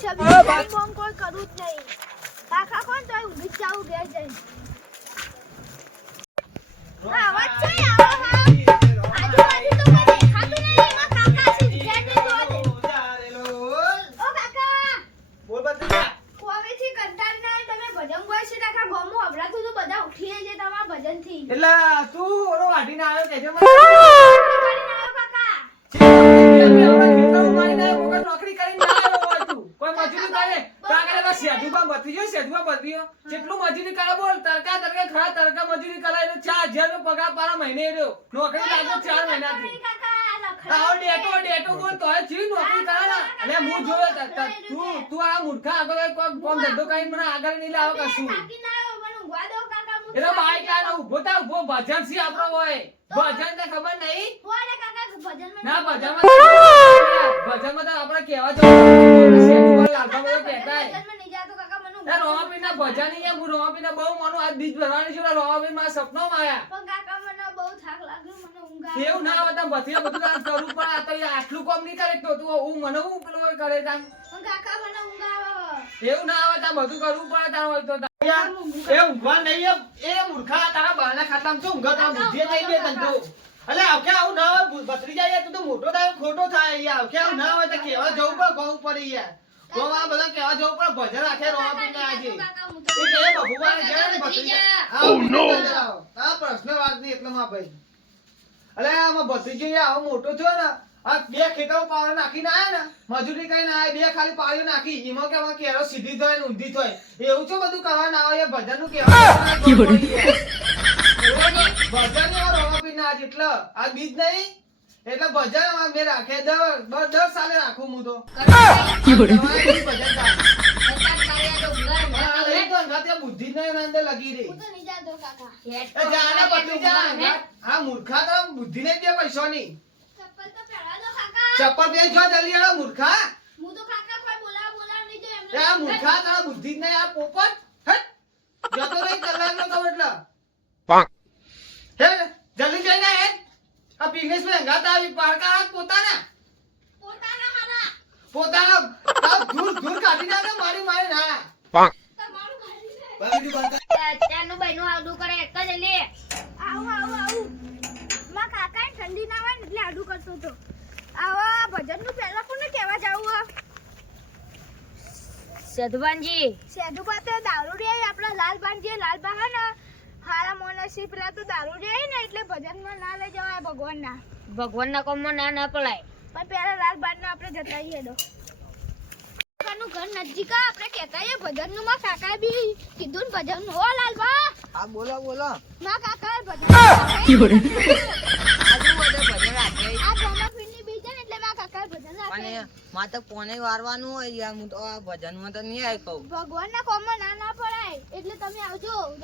જ નહીં. કાકા કોણ તો ઘેર છે આવો હા આજુબાજુ તો નહીં એમાં કાકા છે ઘેર ઓ કાકા. ના તમે ભજન બોય છે આખા ગામમાં હભરાતું તો બધા ઉઠીએ છે તમારા ભજનથી. એટલે તું ઓલો વાઢીને આવ્યો કે છે મને? બધી ગયો. જેટલું મજૂરી કરે બોલ તડકા તડકા ખરા તડકા મજૂરી કરે એટલે ચાર હજાર નો પગાર પારા મહિને રહ્યો. નોકરી લાગે ચાર મહિનાથી. આવો ડેટો ડેટો બોલ તો ચી નોકરી કરે ને. એટલે હું જોયો ત- ત- તું તું આ મૂર્ખા આગળ એક કોમ ધંધો કરીને મને આગળ નહીં લાવો કશું. એટલે બાઈક આને ઊભો થા ઊભો. ભજન સી આપણો હોય? ભજન ને ખબર નહીં? ના તો તો આપણે કહેવા જવું લાલબા કહેતા એ રોમાપીરના ભજન ઈ હું રોમાપીના બહુ માનું. આજ બીજ ભરવાની છે રોમાપી મારા સપનામાં આયા એવું ના હોય તો બધું આ કરવું પણ આ તો આટલું કામ નહીં કરે તો તું હું મને હું પેલું કરે તાન એવું ના હોય બધું કરવું પડે તાર હોય તો એ ઊંઘવા નહીં એ- મૂર્ખા તારા બાના ખાતામાં શું ઊંઘા તારા બુદ્ધિએ થઈ ગઈ તને તો. અલે આવકે આવું ના હોય? ભૂ- યાર, તું તો મોટો થાય ખોટો થાય યાર આવકે આવું ના હોય તો કહેવા જવું પડે કહું પડે યાર કહું આ બધા કહેવા જવું પડે ભજન રાખે રોમાપીરને આજે એ કહે બબુવાને જાય ને ભત્રીજા. હા, ભત્રીજા જાઓ. આ પ્રશ્ન વાત નહીં એટલે માં ભાઈ. અલે આમાં ભત્રીજો આવો મોટો થયો ને આ બે ખેતરો પાવડે નાખીને આયા ને મજૂરી આયા બે ખાલી પાળીઓ નાખી એમાં કે આમાં કેરો સીધી થાય ને ઊંધી થાય એવું છે બધું કરવા ના આવે ભજનનું કેવા ભજન રોવા ના આજ એટલે આ બીજ નહીં. એટલે ભજન આમાં મેં રાખે દર દર દર સાલે રાખું હું તો. તો બુદ્ધિ જ અંદર લગી રહી. મૂર્ખા તો બુદ્ધિ નહીં દે પૈસાની. ચપ્પલ પહેરી જો જલ્દી આવો મૂર્ખા. હું તો કાકા કોઈ બોલાવ બોલાવ નહીં જો એ આ મૂર્ખા તારા બુદ્ધિ જ નહીં આ પોપટ. હટ જતો કહું એટલે. હે? જલ્દી જઈને હે આ માં અંગાત આવી? પારકા હાથ પોતાના? પોતાના હારા. પોતાના? દૂર દૂર કાઢી નાખે મારી મારી ના પાંક અત્યારનું બહેનું આવડું કરે એક જ લે. આવું આવું આવું. માં કાકા ઠંડી ના હોય એટલે આડું કરતો હતો. આવા ભજનનું પહેલા કોને કહેવા જાવું સધવાનજી સેધુ પાસે દારૂ રે આપણા લાલબાન જે લાલબા હે ને હારા મોનસી પેલા તો દારૂ રે ને એટલે ભજનમાં ના લઈ જવાય ભગવાનના. ભગવાનના કામમાં ના ના પડાય પણ પેલા લાલબાન ના આપણે જતા આવીએ દો. કાકાનું ઘર નજીક આ, આપણે કહેતા એ ભજનનું માં કાકા બી કીધું ને ભજન. નું ઓ લાલબા હા બોલો બોલો. માં કાકા ભજન ભજન આ ચોમાસુની બીજ છે એટલે માં કાકા ભજન રાખે. અને માં તો કોને વારવાનું હોય યાર હું તો આ ભજનમાં તો નહીં આવી કહું. ભગવાનના કોમમાં ના ના પડાય.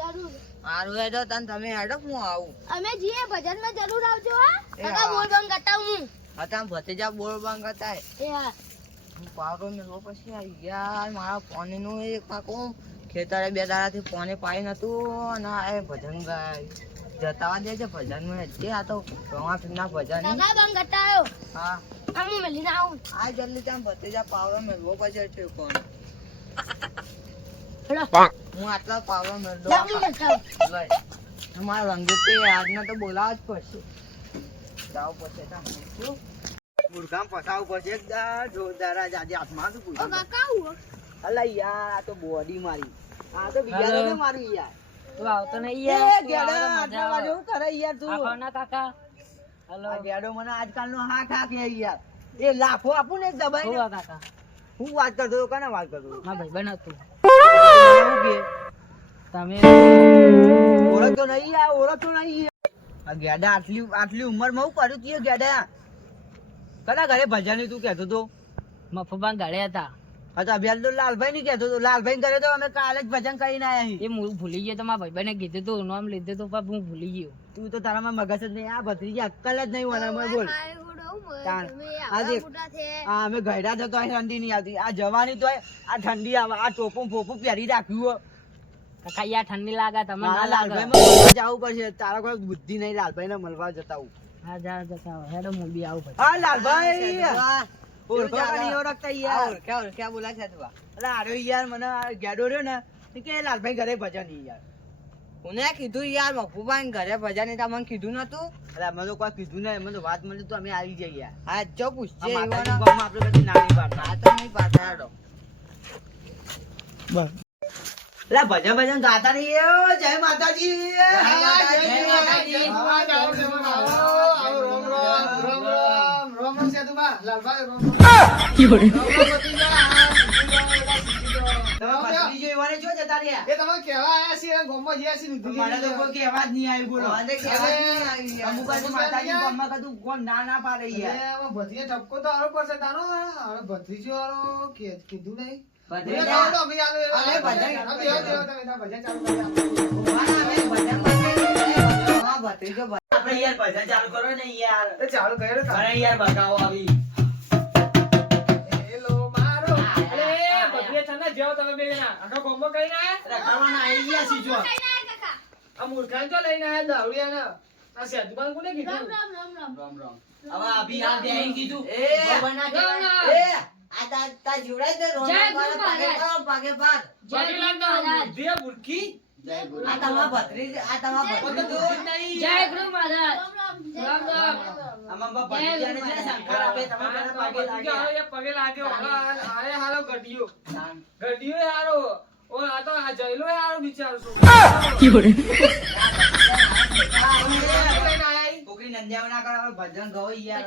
હારું હેડો તને તમે હેડો હું આવું. અમે જીએ ભજનમાં જરૂર આવજો હા. કાકા બોલ બંગ કરતા હું. હતા ભત્રીજા બોલ બાંગ એ હા. હું પાવરો મેળવો પછી આવી યાર મારા પાણી નું એક પાકો ખેતરે બે દાડાથી પાણી પાઈ નતું અને આ એ ભજન ગાય જતાવા દે ભજનમાં જે આ તો ના ભજન. કાકા બંગ કરતા હા. હું મેલીને આવું. આ જલ્દી ત્યાં ભત્રીજા પાવરો મેળવો પછી હેલો હું આટલા. લઈ. મારા રંગીતે આજને તો બોલાવવા જ પડશે. જાવ પડશે તા. શું? પડશે એકદમ જોરદાર જ આજે હાથમાં શું પૂછ્યું? અલા યાર આ તો બોડી મારી. આ તો બીજા ને યાર. તું આવતો નહીં એ યાર ગેડા, આટલા વાગે કરે યાર તું? ના કાકા. હેલો ગેડો મને આજકાલનો હાથ હાથ હે યાર. એ લાફો આપું ને દબાઈ કાકા. હું વાત કરતો હતો કને વાત કરતો હા ભાઈ હતું. હું. કે? તમે ઓળખતો નહીં યાર ઓળખતો નહીં. આ ગેડા આટલી આટલી ઉંમરમાં હું કર્યું તું ગેડા? કના ઘરે ભજન તું કહેતો તો? મફબાન ગાડ્યા હતા. હા તો અભ્યાસ તો લાલભાઈ નહીં કહેતો તો. લાલભાઈ કરે તો અમે કાલે જ ભજન કરીને આયા એ હું ભૂલી ગયો તો મારા ભાઈબંધે કીધું તું. નામ લીધું તું પણ હું ભૂલી ગયો. તું તો તારામાં મગજ જ નહીં. આ ભત્રીજી અક્કલ જ નહીં મને મને બોલ. અમે ગયડા થતો ઠંડી નહીં આવતી આ જવાની તો આ ઠંડી આવે આ ટોપું ફોપું પહેરી રાખ્યું હો. ઠંડી લાગે તમે ના લાગે? લાલભાઈ જવું પડશે. તારા કોઈ બુદ્ધિ નહીં લાલભાઈ ને મળવા જતા હું હા જા જતા હેડો હું બી આવું પછી. હા લાલભાઈ! વાહ. ઓળખો કેવું કે નહીં ઓળખતા યાર. ઓળખ્યા ઓળખ્યા બોલા છે તું આ. અરે યાર મને ગેડો રહ્યો ને કે લાલભાઈ ઘરે ભજન યાર. કોને કીધું યાર મફુભાઈ ઘરે ભજા નહીં મને કીધું નતું અરે અમે તો કોઈ કીધું નહીં અમે તો વાત મળી તો અમે આવી જઈએ યાર હા જો પૂછજે આપણે નાની પાડતા આ તો નહીં પાછા હેડો. ભજન ભજન ગાતા નહીં એ જય માતાજી જય માતાજી. રોમ, રોમ, રોમ, રોમ, રોમ, રોમ, રોમ, રોમ. રોમ, રોમ, ભત્રીજો જો જતા રહ્યા. એ તમે કેવા આયા છે ગામમાં જ્યાં છે મારે તો કોઈ કેવા જ નહીં આવ્યું બોલો. મને કેવા નહીં અમુક જ માતાજી ગામમાં કીધું કોણ ના ના પાડે યાર. અરે, આમાં ભત્રીજા ઠપકો તો આરો પડશે તારો હવે ભત્રીજો વાળો કે- કીધું નહીં. ભજન- ચાલુ કરો. આપો. ભગવાન આવે, ભજન ભજન. હા, ભત્રીજો યાર ચાલુ કરો ને યાર. ચાલુ કર્યો યાર બગાવો આવી. જેવો તમે બે જણા આખા કોમ્બો કઈ ના રખાવાના આવી ગયા છીએ જો. કઈ ના કાકા આ મૂર્ખાને તો લઈને આયા દાવડિયાને આ સેતુભાઈ કોને કીધું? રામ રામ રામ રામ. રામ હવે અભી આ બેહી કીધું. એ, બના કે એ, આ તા- તા જીવડાય તો રોમા પાગે પાગે પાગે પાગે. બાકી લાગતા આ મૂર્ખી જય ગુરુ આ તમારા ભત્રીજ- આ તમારા પણ તો ભત્રીજો. બુદ્ધિ નહીં. જય ગુરુ મહારાજ રામ રામ જય રામ રામ. આમાં બા ભત્રીજાને છે ને આપે તમે પેલા પગે ભત્રીજો એ પગે લાગ્યો હારો આ- આ એ હારો ગઢિયો તાન. ગઢિયો એ હારો ઓ આ તો આ જયલો હારો બિચારો છોકરો. આ મૂર્ખાને લઈને આયા ઈ. છોકરી નંદ્યાઓ ના કરે, ભજન યાર.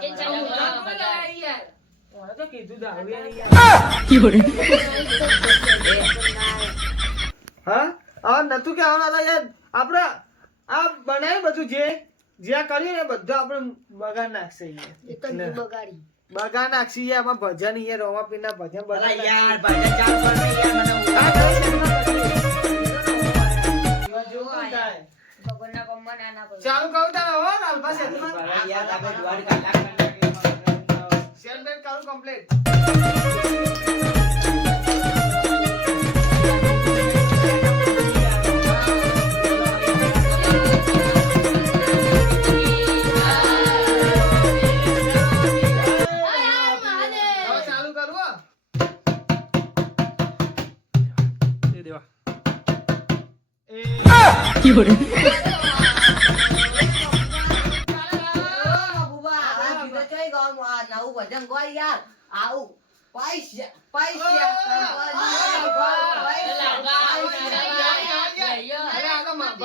યાર? તો કીધું યાર. હા આ નતું કહેવાના હતા યાર આપણે આ બનાવ્યું બધું જે જ્યાં કર્યું ને બધું આપણે બગાડ નાખશે બગાડી બગાડ નાખશે યાર આમાં ભજન યાર રોમાપીરના ભજન અલા બગાડ યાર. ભજન ચાલુ કરો યાર, મને ઊંઘ આ આવે. કઈ શેમાં કર્યું? એવા જેવું કેમ થાય?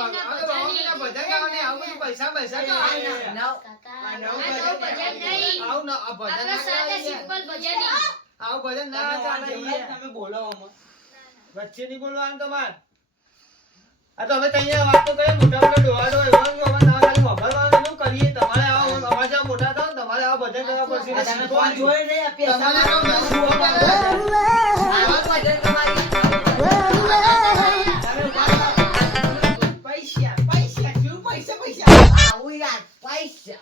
આ ભજન આપણા ના સાદા ગાવાય યાર. સિમ્પલ ભજન આવું ભજન ના ચાલે તમે બોલો વચ્ચે નહીં બોલવાનું તમારે. આ તો અમે તૈયાર વાત તો કરીએ મોટા મોટા ડોહાડો એવો ને એવો ના ખાલી વાપરવાનું એનું કરીએ. તમારે આવા અવાજ આ મોટા થાવ તમારે આવા ભજન કરવા પડશે. આ તમે ફોન જોઈ આ પેસા તમારે. પૈસા પૈસા શું પૈસા પૈસા?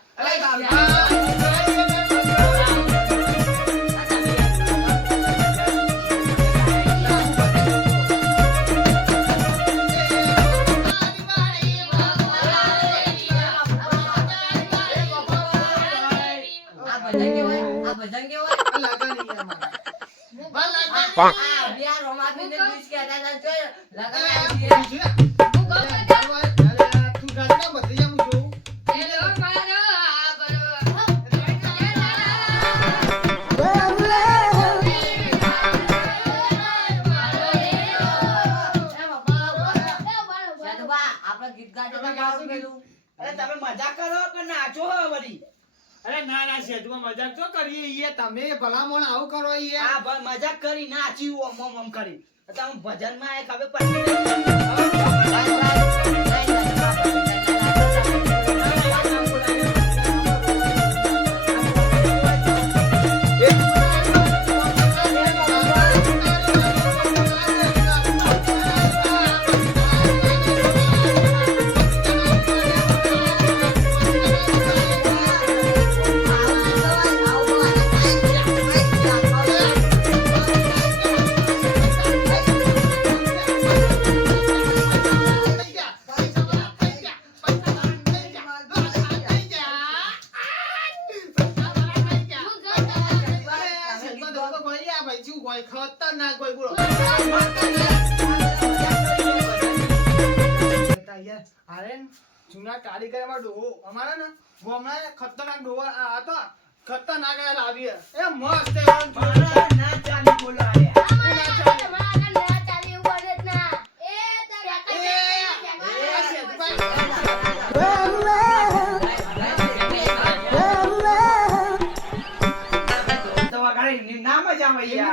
ભલામણ આવું કરો એ આ ભાઈ, મજાક કરી નાચી ઓમ ઓમ ઓમ કરી. તમે ભજનમાં ખબર પડી હોય ખતરનાક હોય બોલો અરે જૂના કારીગરમાં ડોહો અમારા ને હમણાં ખતરનાક ડોહો હતો ખતરનાક લાવીએ એ મસ્ત ના ચાલી બોલાવે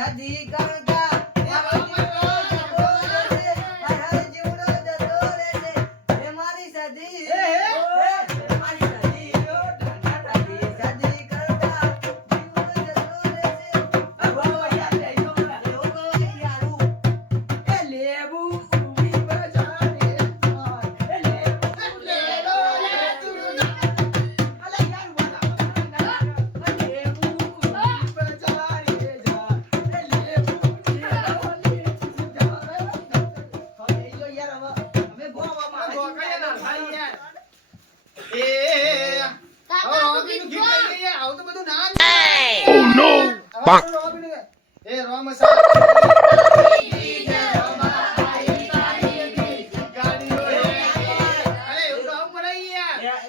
સધી સધી ગાય. એ રોમ.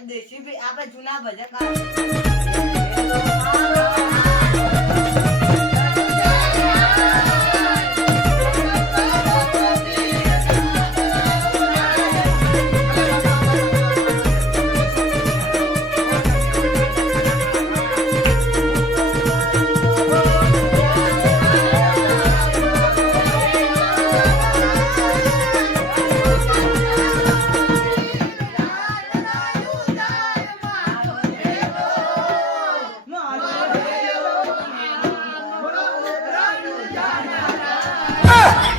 દેશી આપણે જૂના ભજન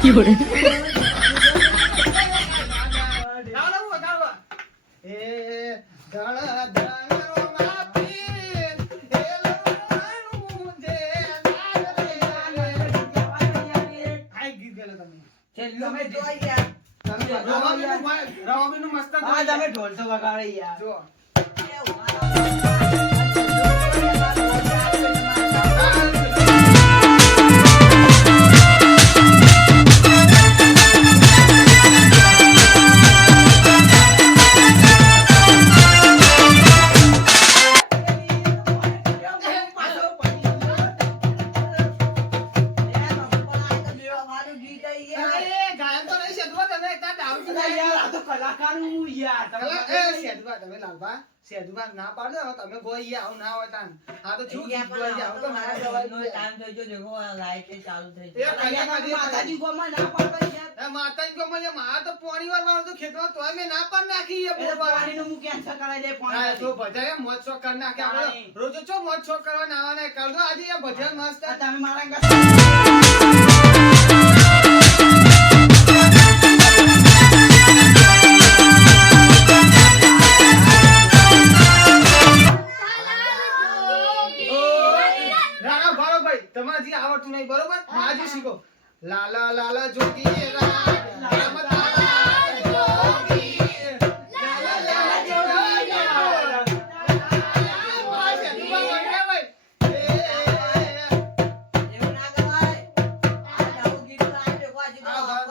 લાવો, આ તો કલાકાર હું યાર તમે એ સેદુભા, તમે લાલભા, સેદુભા ના પાડો હવે તમે ગોઈ ગયા, આવું ના હોય તાન. આ તો શું ગીત ગોઈ ગયા, આવું તો ના હોય. એ કન્યામાંથી માતાજી ગોમાં ના પાડો યાર એ માતાજી મને મારા તો પોણી વાર વાળો તો ખેતરમાં તો મેં ના પાડ નાખી એ એ નું પાણીનું હું કેન્સલ કરાવી દે હા, તો ભજાય મોજ શોખ કરી નાખે. આપણે રોજ ચો મોજ શોખ કરવા નાવાના. કરજો આજે એ ભજન મસ્ત. આ તમે મારા ભાઈ તમારે જે આવડતું નહીં બરોબર? માજી શીખો. લાલા લાલા જોગી રામ જોગી.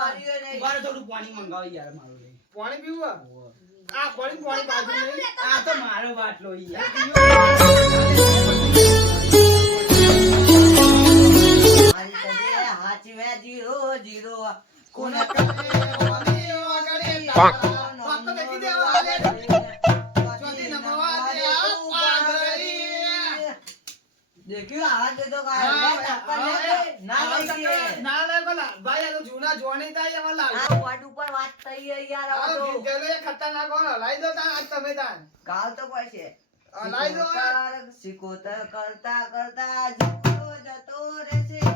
પાણી મંગાવો યાર મારું પાણી પીવું આ? આ પાણી પાણી બાજુ આ તો મારો બાટલો યાર જીરો જીરો કોના કરે ઓલી વગડે તારા. વાત દેખી દેવા આલે. ચોથી નમવા દે આ દેખ્યું આવા દે તો હા, કાંઈ. લે, હા, ટક્કર લે હા, કોઈ. ના હા, લઈ ટક્કર ગયે. ના ભાઈ આ જૂના જોવાની થાય એમાં લાવ આ ઉપર વાત થઈ યાર આ તો. ખતરનાક લાઈ દો આજ તમે તાન ગાળ તો પડશે. લાઈ દો સિકોતર કરતા કરતા જતો રહેશે.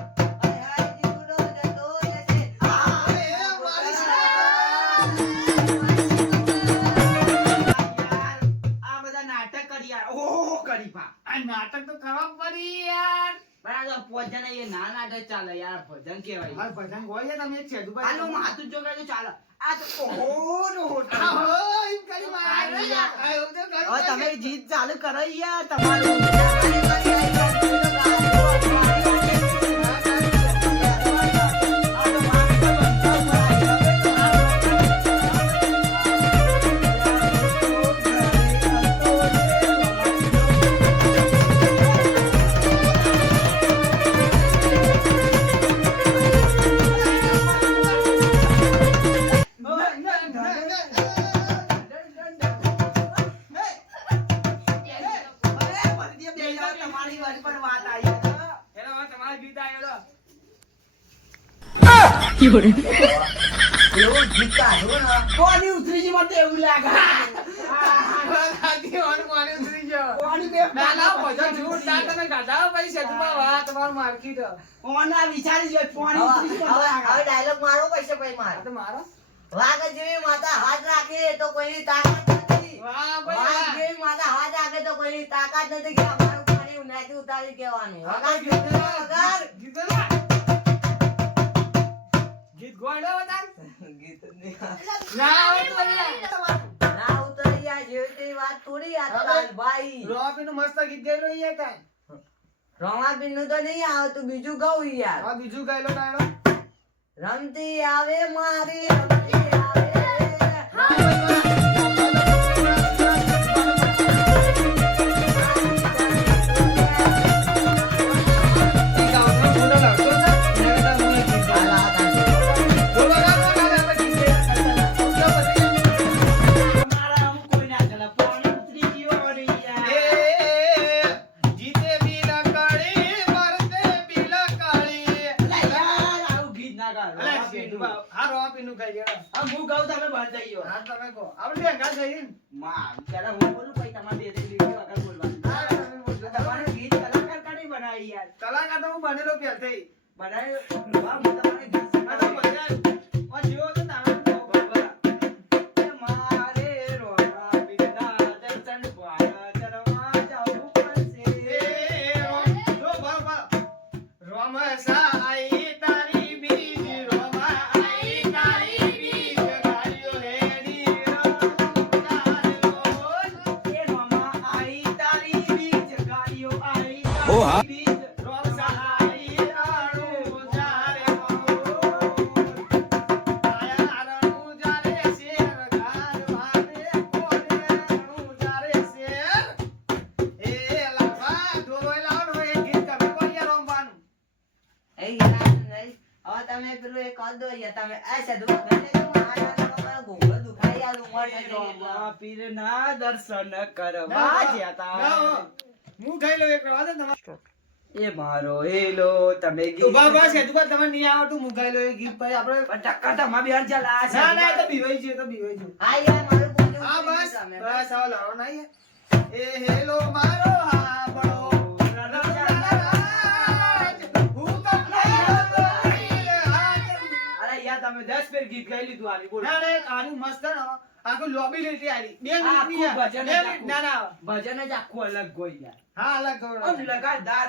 નાટક તો કરવા પડી યાર. બરાબર ભજન એ ના નાટક ચાલે યાર ભજન કેવાય હા ભજન હોય તમે એક છે હાલો હું હાથું જો તો ચાલે. આ તો ઓહો. આહો, એમ કરી મારે. તમે જીત ચાલુ કરો યાર તમારી. જેવી માતા હાથ રાખે તો કોઈની તાકાત નથી ઉતારી ભાઈ, ગીત ગોળો. ગીત ના, તો. ના ઉતરી આ વાત થોડી આ ભાઈ તાર ભાઈ મસ્ત ગીત ગાયેલો યાર કાંઈ. નું તો નહીં આવતું બીજું કહું યાર બીજું ગાયેલો તારો. રમતી આવે મારી રમતી આવે દર્શન કરવા જતા હું. ખાઈ લઉં એક વાત તમારે. એ મારો હેલો તમે ગીત ઊભા ઊભા છે, તું તમે નહીં આવડતું, હું ખાઈ લઉં ગીત પછી આપણે- પણ ટક્કર તમારે બેન ચાલ આ છે. ના, ના, તો બીવાઈ છે, તો બીવાઈ છે. હા યાર મારું બોલ હા, બસ, બસ, આવો લાવો ના એ હેલો મારો હું યાર તમે દસ ફેર ગીત ગાઈ લીધું આની બોલ. ના, ના, આનું મસ્ત ને, આખું લોબી લીટી આલી. બે ભજન જ આખું. ના, ના. ભજન જ આખું અલગ હોય યાર. હા, અલગ. આમ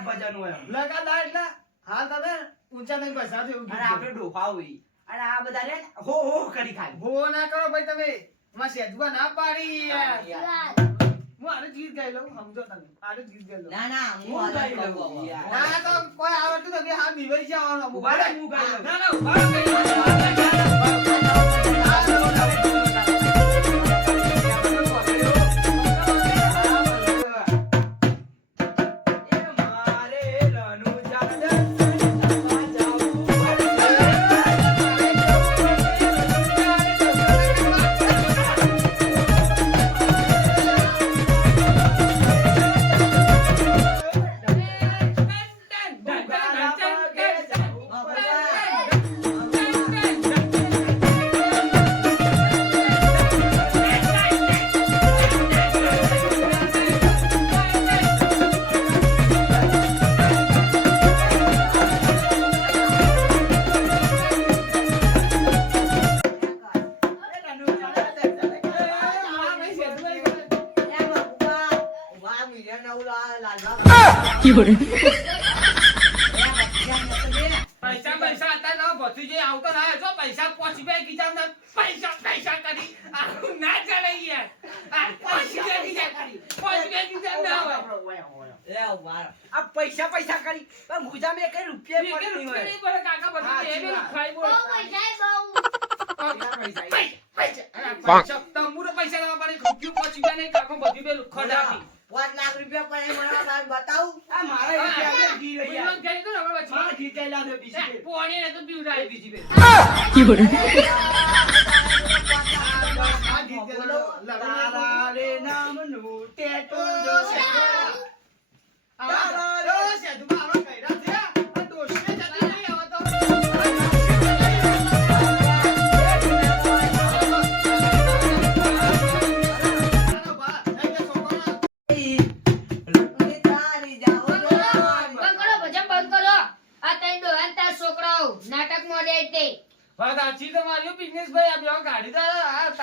ભજન હોય લગાદાર એટલે હાલ તમે ઊંચા નહીં પૈસા થયું અને આપણે ડોફા હોય. અને આ બધા ને. હો હો કરી ખાલી હો ના કરો ભાઈ તમે. માં સેજવા ના પાડી. હું આનું ગીત ગાઈ લઉં સમજો તમે. આનું ગીત ગાઈ લઉં. ના ના હું હું ગાઈ લઉં ના તો કોઈ આવડતું તો હા હાથ બીવાઈ જવાનો હું ગાઈ લઉં. ના ના પૈસા પૈસા હતા ના ભત્રીજો આવતો ના જો પૈસા પોચી બે કીધા ના પૈસા પૈસા કરી. આવું ના ચાલે યાર. આ પોચી બે કીધા કરી. પોચી બે કીધા ના હોય. આ પૈસા પૈસા કરી. પણ મુજા મેં કઈ રૂપિયા પણ નહીં હોય. પડે કાકા બધું એ બી ખાઈ બોલ. પૈસા પૈસા બહુ. પૈસા પૈસા. તંબુરો પૈસા. લેવા પડે રૂપિયો પોચી બે નહીં. કાકો બધું બે ખોડાતી પાંચ લાખ રૂપિયા પડે મને સાહેબ બતાવું. આ મારે રૂપિયા ઘી રહી ગયા ગઈ તો હવે મારા ઘી ચાલ્યા છે બીજી પોણી ને તો પીવડાવી બીજી બે.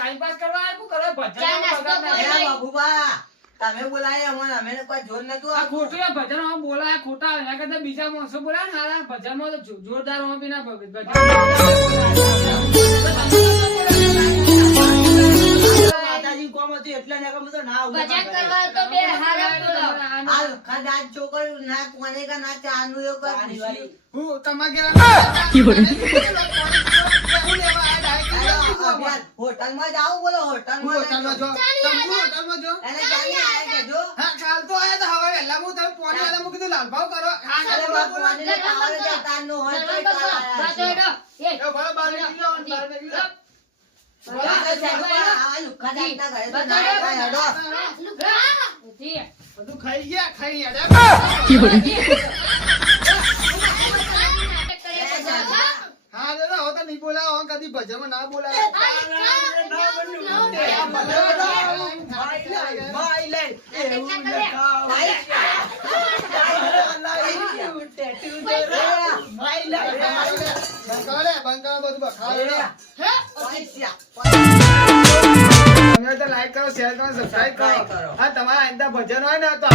ટાઈમ પાસ કરવા આપ્યું કરો ભજન બાબુબા તમે બોલાયા અમને અમે કોઈ જોર નતું આ ખોટું આ ભજનમાં બોલાય ખોટા એના કરતા બીજા માણસો બોલાય ને હારા તો જોરદાર હોવા બી ના. ભજન કરવા તો બે હારા બોલો. આ લુખ્ખા દાંત છોકરીઓ ના કોને કા ના ચાનું એવું કોઈ હું તમારે. હોટલમાં જાઓ. બોલો હોટલમાં હોટલમાં જો તંબુ હોટલમાં જો એને ચાલી આયા કેજો. હા કાલ તો આયા તો હવે વહેલા હું તમે પોણી વાળા મૂકી દઉં લાલભાવ કરો. હા અરે બોલો, બાપ, પાવર જ તારનો હોય તોય કાલ આયા એ ભાઈ બહાર નીકળી જાઓ, બહાર નીકળી જાઓ. બોલો, તો સાહેબ, આ લુખ્ખા દાંતના ઘરે તો ના ખાય, હેડો. બધું ખાઈ ગયા ખાઈ ગયા એ સાહેબ, હા દાદા હવે તો નહીં બોલાવો કદી ભજનમાં ના બોલાવો. બંકાળે બધું બખાડે તમે તો લાઈક કરો શેર કરો સબસ્ક્રાઇબ કરો. હા તમારા આઈંદા ભજન હોય ને તો.